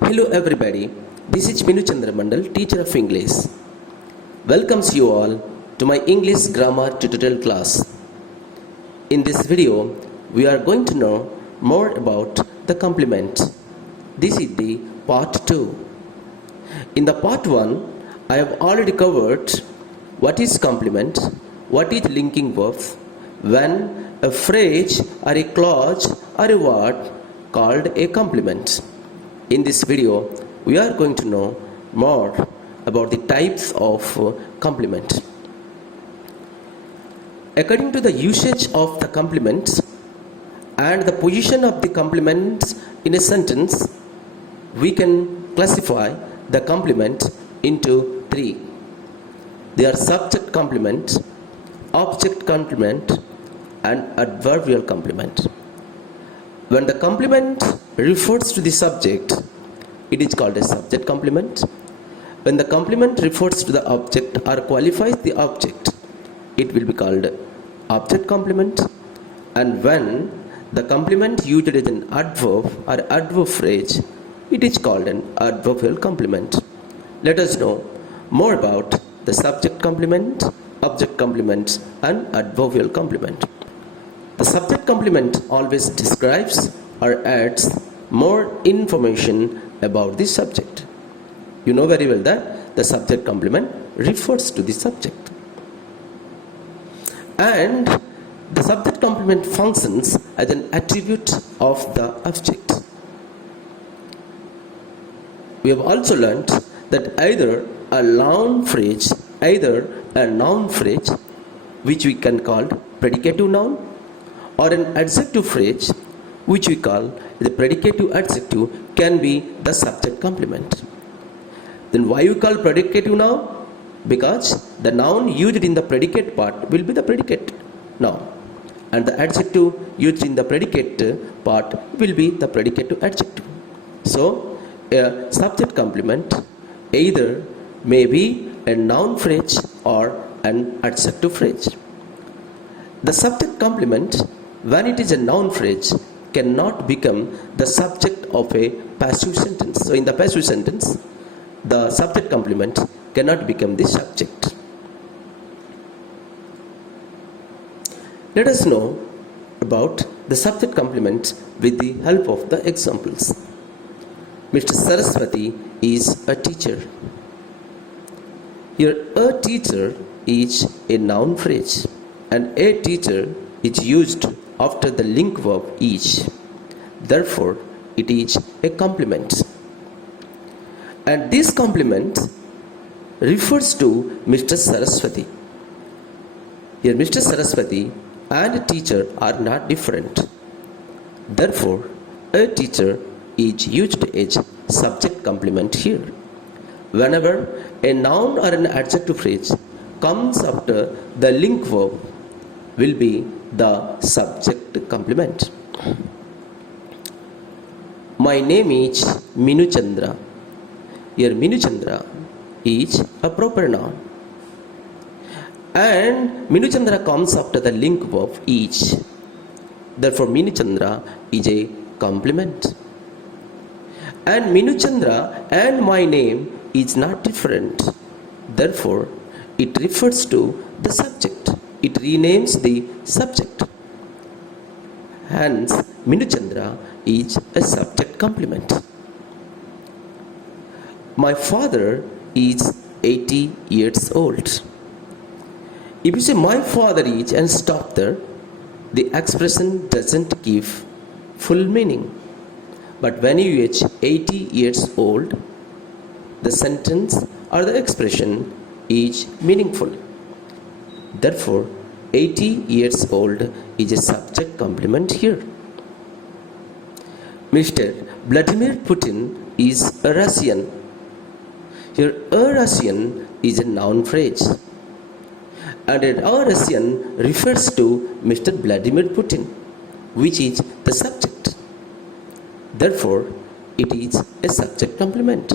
Hello everybody, this is Minu Chandra Mandal, teacher of English. Welcomes you all to my English grammar tutorial class. In this video, we are going to know more about the complement. This is the part 2. In the part 1, I have already covered what is complement, what is linking verb, when a phrase or a clause or a word called a complement. In this video, we are going to know more about the types of complement. According to the usage of the complements and the position of the complements in a sentence, we can classify the complement into 3. They are subject complement, object complement, and adverbial complement. When the complement refers to the subject, it is called a subject complement. When the complement refers to the object or qualifies the object, it will be called object complement. And when the complement used as an adverb or adverb phrase, it is called an adverbial complement. Let us know more about the subject complement, object complement, and adverbial complement. The subject complement always describes or adds more information about the subject. You know very well that the subject complement refers to the subject. And the subject complement functions as an attribute of the object. We have also learnt that either a noun phrase, which we can call predicative noun, or an adjective phrase, which we call the predicative adjective, can be the subject complement. Then why we call predicative noun? Because the noun used in the predicate part will be the predicate noun, and the adjective used in the predicate part will be the predicative adjective. So a subject complement either may be a noun phrase or an adjective phrase. The subject complement, when it is a noun phrase, cannot become the subject of a passive sentence. So in the passive sentence, the subject complement cannot become the subject. Let us know about the subject complement with the help of the examples. Mr. Saraswati is a teacher. Here, a teacher is a noun phrase, and a teacher is used after the link verb is. Therefore, it is a complement. And this complement refers to Mr. Saraswati. Here, Mr. Saraswati and teacher are not different. Therefore, a teacher is used as subject complement here. Whenever a noun or an adjective phrase comes after the link verb, will be the subject complement. My name is Minu Chandra. Here Minu Chandra is a proper noun, and Minu Chandra comes after the link verb is. Therefore Minu Chandra is a complement. And Minu Chandra and my name is not different. Therefore it refers to the subject. It renames the subject. Hence, Minu Chandra is a subject complement. My father is 80 years old. If you say my father is and stop there, the expression doesn't give full meaning. But when you use 80 years old, the sentence or the expression is meaningful. Therefore, 80 years old is a subject complement here. Mr. Vladimir Putin is a Russian. Here, a Russian is a noun phrase. And a Russian refers to Mr. Vladimir Putin, which is the subject. Therefore, it is a subject complement.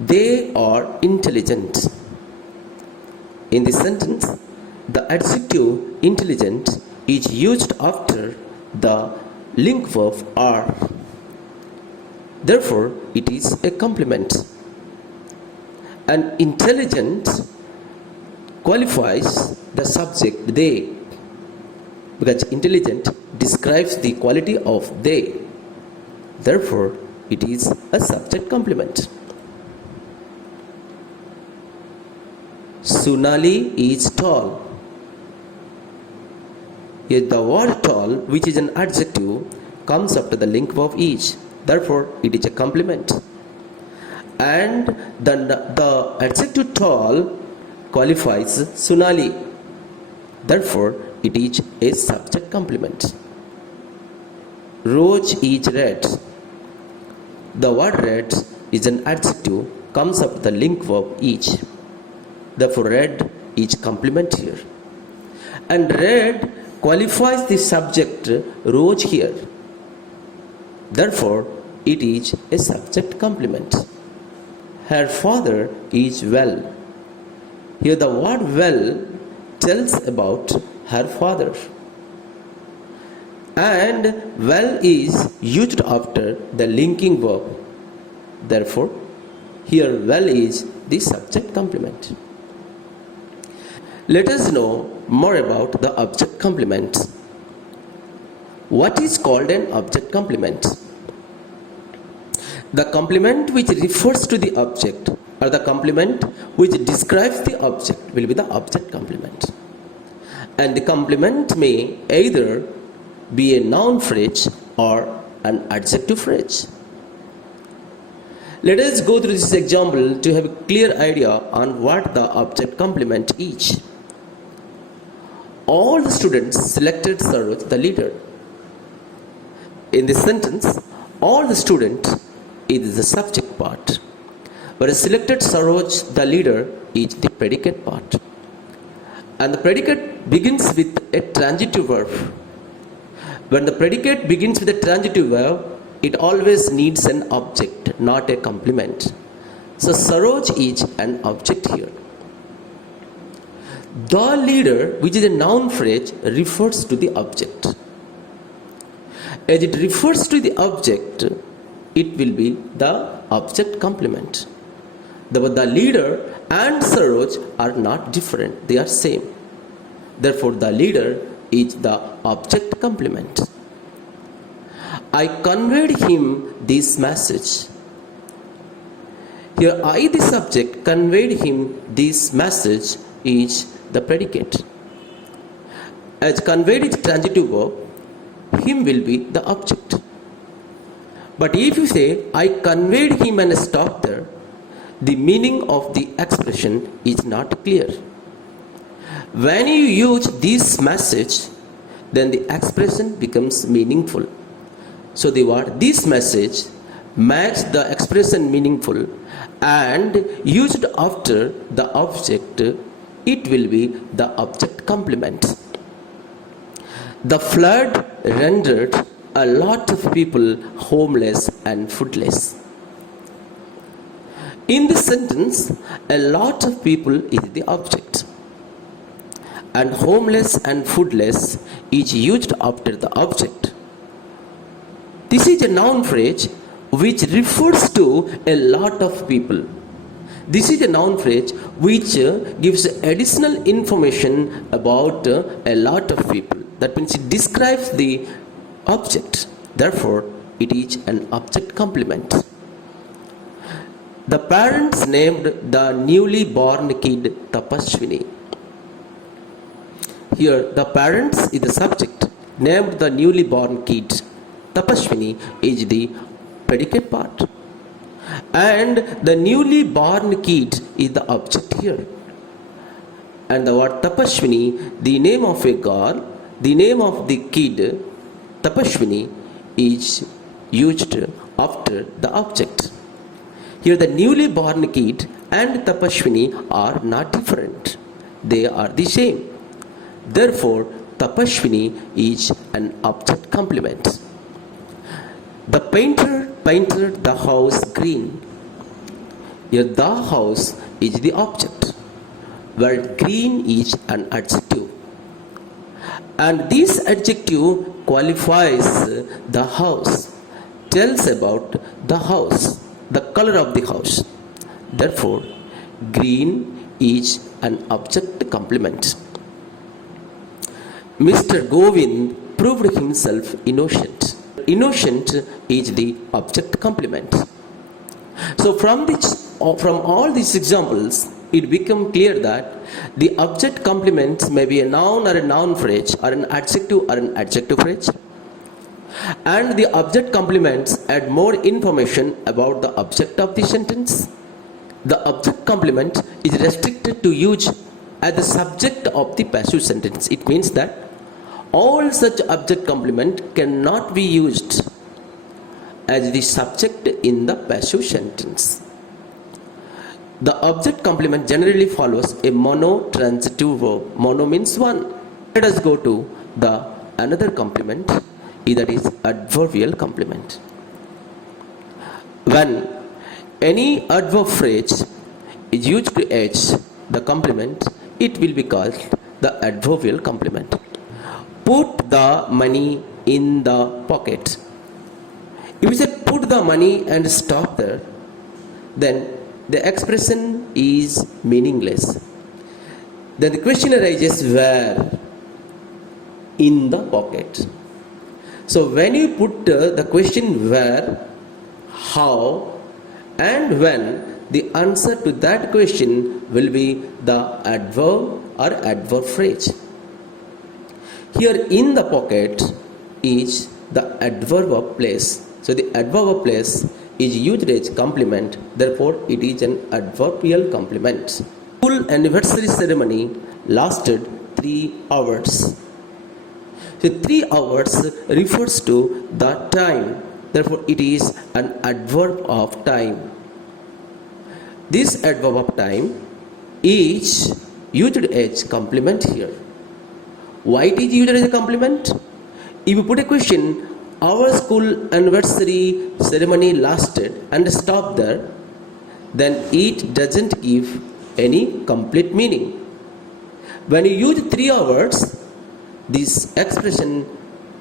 They are intelligent. In this sentence, the adjective intelligent is used after the link verb are. Therefore, it is a complement. And intelligent qualifies the subject they, because intelligent describes the quality of they. Therefore, it is a subject complement. Sunali is tall. Here the word tall, which is an adjective, comes after the link verb is. Therefore, it is a complement. And the adjective tall qualifies Sunali. Therefore, it is a subject complement. Rose is red. The word red is an adjective, comes after the link verb is. Therefore, red is complement here. And red qualifies the subject rose here. Therefore, it is a subject complement. Her father is well. Here the word well tells about her father. And well is used after the linking verb. Therefore, here well is the subject complement. Let us know more about the object complement. What is called an object complement? The complement which refers to the object or the complement which describes the object will be the object complement. And the complement may either be a noun phrase or an adjective phrase. Let us go through this example to have a clear idea on what the object complement is. All the students selected Saroj the leader. In this sentence, all the students is the subject part, whereas selected Saroj the leader is the predicate part. And the predicate begins with a transitive verb. When the predicate begins with a transitive verb, it always needs an object, not a complement. So Saroj is an object here. The leader, which is a noun phrase, refers to the object. As it refers to the object, it will be the object complement. The leader and Saroj are not different, they are same. Therefore, the leader is the object complement. I conveyed him this message. Here, I, the subject, conveyed him this message is the predicate. As conveyed is transitive verb, him will be the object. But if you say, I conveyed him and stop there, the meaning of the expression is not clear. When you use this message, then the expression becomes meaningful. So the word this message makes the expression meaningful, and used after the object, it will be the object complement. The flood rendered a lot of people homeless and foodless. In this sentence, a lot of people is the object, and homeless and foodless is used after the object. This is a noun phrase which refers to a lot of people. This is a noun phrase which gives additional information about a lot of people. That means it describes the object. Therefore, it is an object complement. The parents named the newly born kid Tapashwini. Here, the parents is the subject, named the newly born kid. Tapashwini is the predicate part. And the newly born kid is the object here. And the word Tapashwini, the name of a girl, the name of the kid, Tapashwini, is used after the object. Here the newly born kid and Tapashwini are not different. They are the same. Therefore, Tapashwini is an object complement. The painter painted the house green. Here the house is the object, where green is an adjective. And this adjective qualifies the house. tells about the house, the color of the house. Therefore, green is an object complement. Mr. Govind proved himself innocent. Innocent is the object complement. So from all these examples, it becomes clear that the object complements may be a noun or a noun phrase, or an adjective phrase. And the object complements add more information about the object of the sentence. The object complement is restricted to use as the subject of the passive sentence. It means that all such object complement cannot be used as the subject in the passive sentence. The object complement generally follows a monotransitive verb. Mono means one. Let us go to the another complement, that is adverbial complement. When any adverb phrase is used to edge the complement, it will be called the adverbial complement. Put the money in the pocket. If you say put the money and stop there, then the expression is meaningless. Then the question arises, where? In the pocket. So when you put the question where, how, and when, the answer to that question will be the adverb or adverb phrase. Here in the pocket is the adverb of place. So the adverb of place is used as complement, therefore it is an adverbial complement. School anniversary ceremony lasted 3 hours. So 3 hours refers to the time, therefore it is an adverb of time. This adverb of time is used as complement here. Why it is used as a complement? If you put a question, our school anniversary ceremony lasted, and stop there, then it doesn't give any complete meaning. When you use 3 hours, this expression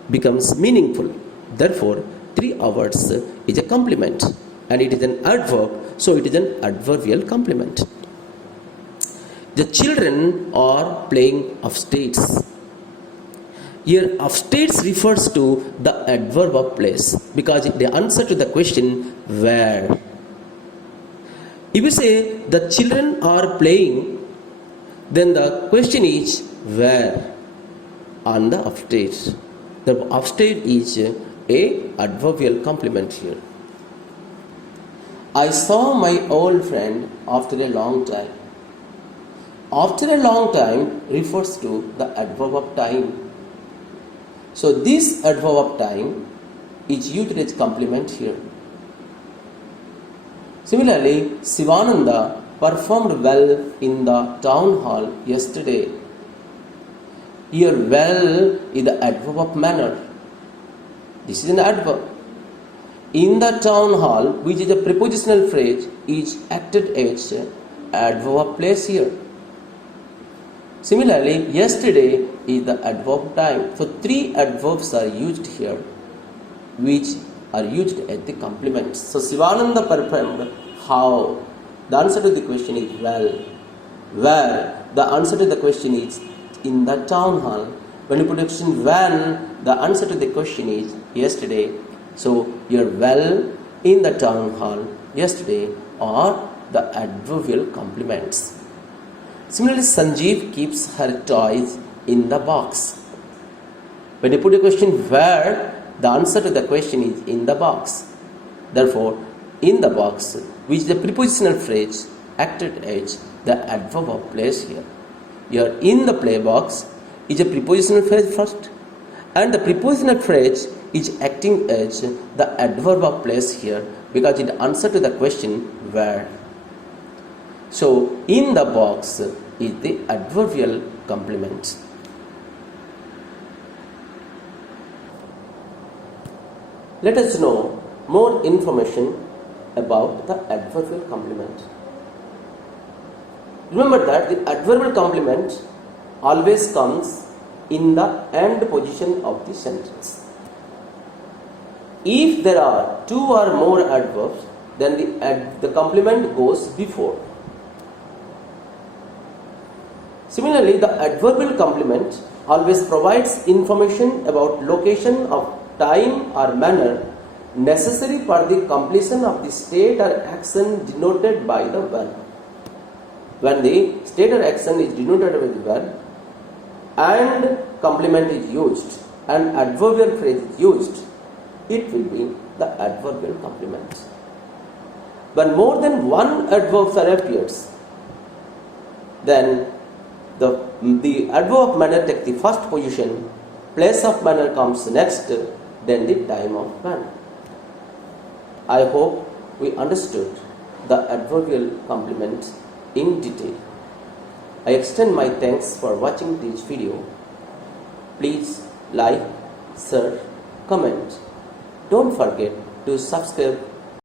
becomes meaningful. Therefore, 3 hours is a complement, and it is an adverb, so it is an adverbial complement. The children are playing upstairs. Here upstairs refers to the adverb of place, because the answer to the question where. If you say the children are playing, then the question is where? On the upstairs. The upstairs is a adverbial complement here. I saw my old friend after a long time. After a long time refers to the adverb of time. So this adverb of time is used as complement here. Similarly, Sivananda performed well in the town hall yesterday. Here well is the adverb of manner. This is an adverb. In the town hall, which is a prepositional phrase, is acted as adverb of place here. Similarly, yesterday is the adverb time. So 3 adverbs are used here, which are used as the complements. So Sivananda performed how? The answer to the question is well. Where? The answer to the question is in the town hall. When you put a question when, the answer to the question is yesterday. So you're well in the town hall yesterday are the adverbial complements. Similarly, Sanjeev keeps her toys in the box. When you put a question where, the answer to the question is in the box. Therefore, in the box, which is the prepositional phrase, acted as the adverb of place here. Here in the play box is a prepositional phrase first, and the prepositional phrase is acting as the adverb of place here, because it answer to the question where. So in the box is the adverbial complement. Let us know more information about the adverbial complement. Remember that the adverbial complement always comes in the end position of the sentence. If there are two or more adverbs, then the complement goes before. Similarly, the adverbial complement always provides information about location of time or manner necessary for the completion of the state or action denoted by the verb. When the state or action is denoted by the verb and complement is used and adverbial phrase is used, it will be the adverbial complement. When more than one adverb appears, then the adverb of manner takes the first position, place of manner comes next, then the time of manner. I hope we understood the adverbial complement in detail. I extend my thanks for watching this video. Please like, share, comment. Don't forget to subscribe